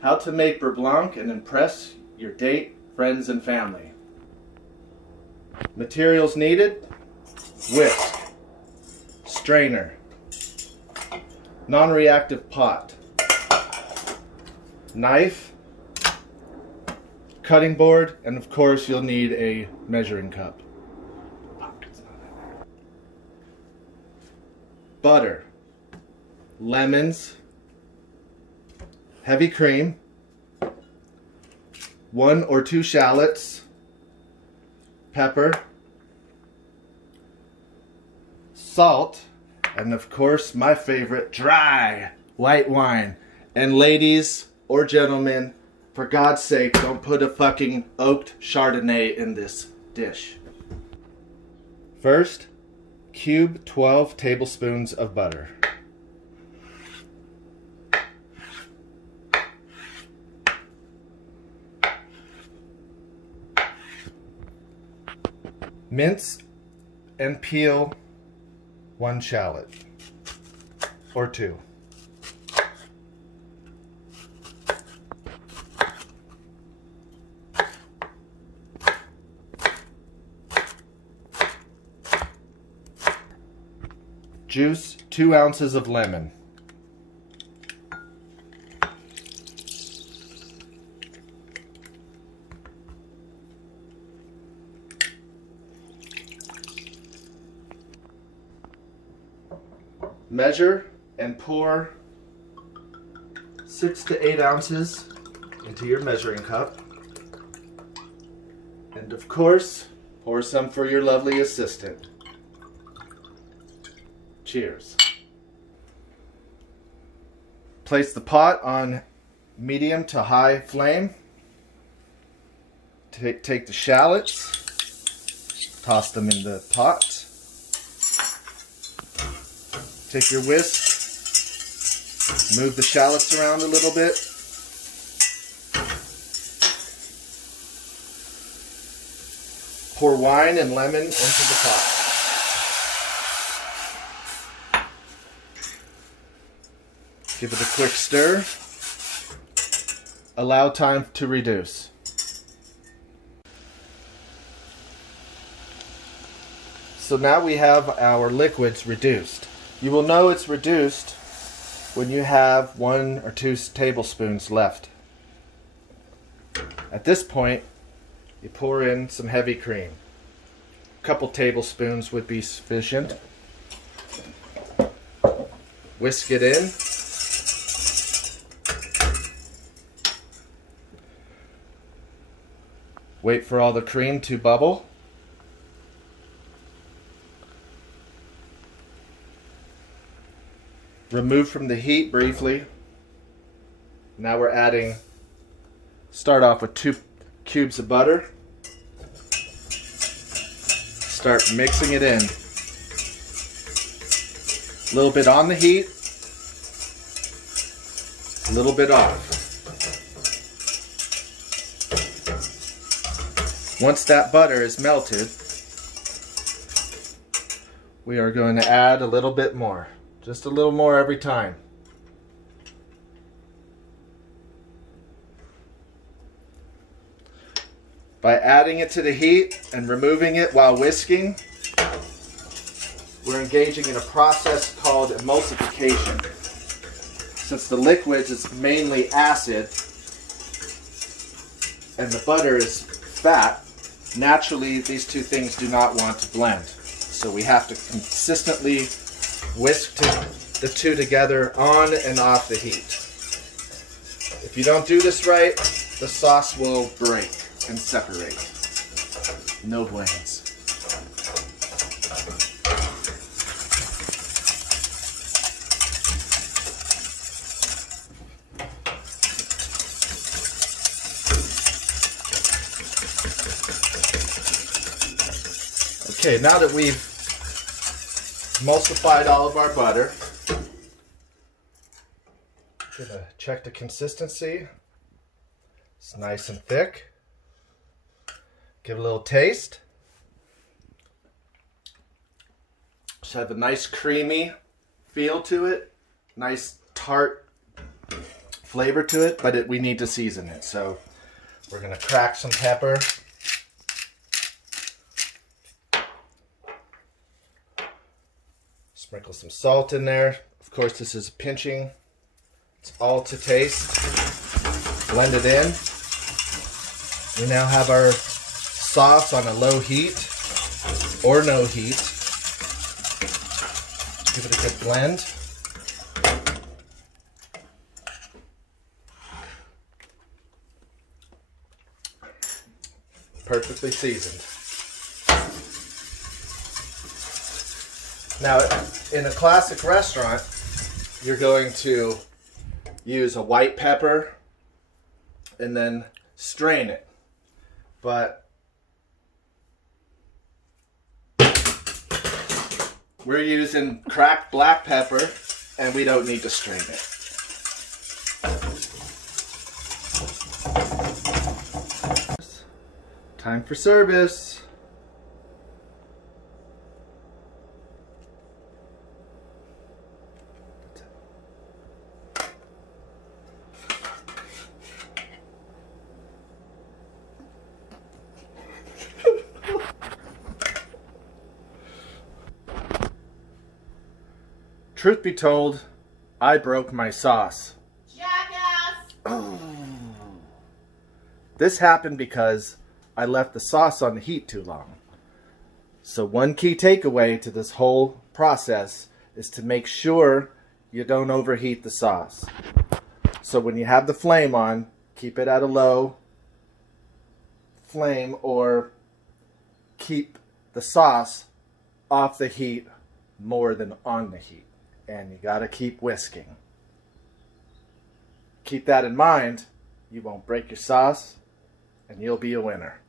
How to make beurre blanc and impress your date, friends, and family. Materials needed: whisk, strainer, non-reactive pot, knife, cutting board, and of course you'll need a measuring cup. Butter, lemons, heavy cream, 1 or 2 shallots, pepper, salt, and of course my favorite, dry white wine. And ladies or gentlemen, for God's sake, don't put a fucking oaked Chardonnay in this dish. First, cube 12 tablespoons of butter. Mince and peel 1 shallot or 2. Juice 2 ounces of lemon. Measure and pour 6 to 8 ounces into your measuring cup. And of course, pour some for your lovely assistant. Cheers. Place the pot on medium to high flame. Take the shallots, toss them in the pot. Take your whisk, move the shallots around a little bit. Pour wine and lemon into the pot. Give it a quick stir. Allow time to reduce. So now we have our liquids reduced. You will know it's reduced when you have 1 or 2 tablespoons left. At this point, you pour in some heavy cream. A couple tablespoons would be sufficient. Whisk it in. Wait for all the cream to bubble. Remove from the heat briefly. Now we're adding, start off with 2 cubes of butter. Start mixing it in. A little bit on the heat, a little bit off. Once that butter is melted, we are going to add a little bit more. Just a little more every time. By adding it to the heat and removing it while whisking, we're engaging in a process called emulsification. Since the liquid is mainly acid and the butter is fat, naturally these two things do not want to blend. So we have to consistently whisk the two together on and off the heat. If you don't do this right, the sauce will break and separate. No blends. Okay, now that we've emulsified all of our butter, I'm gonna check the consistency. It's nice and thick. Give it a little taste. Should have a nice creamy feel to it. Nice tart flavor to it, but we need to season it. So we're going to crack some pepper. Sprinkle some salt in there. Of course, this is pinching. It's all to taste. Blend it in. We now have our sauce on a low heat or no heat. Give it a good blend. Perfectly seasoned. Now, in a classic restaurant, you're going to use a white pepper and then strain it. But we're using cracked black pepper and we don't need to strain it. Time for service. Truth be told, I broke my sauce. Jackass! Oh. This happened because I left the sauce on the heat too long. So one key takeaway to this whole process is to make sure you don't overheat the sauce. So when you have the flame on, keep it at a low flame or keep the sauce off the heat more than on the heat. And you gotta keep whisking. Keep that in mind, you won't break your sauce, and you'll be a winner.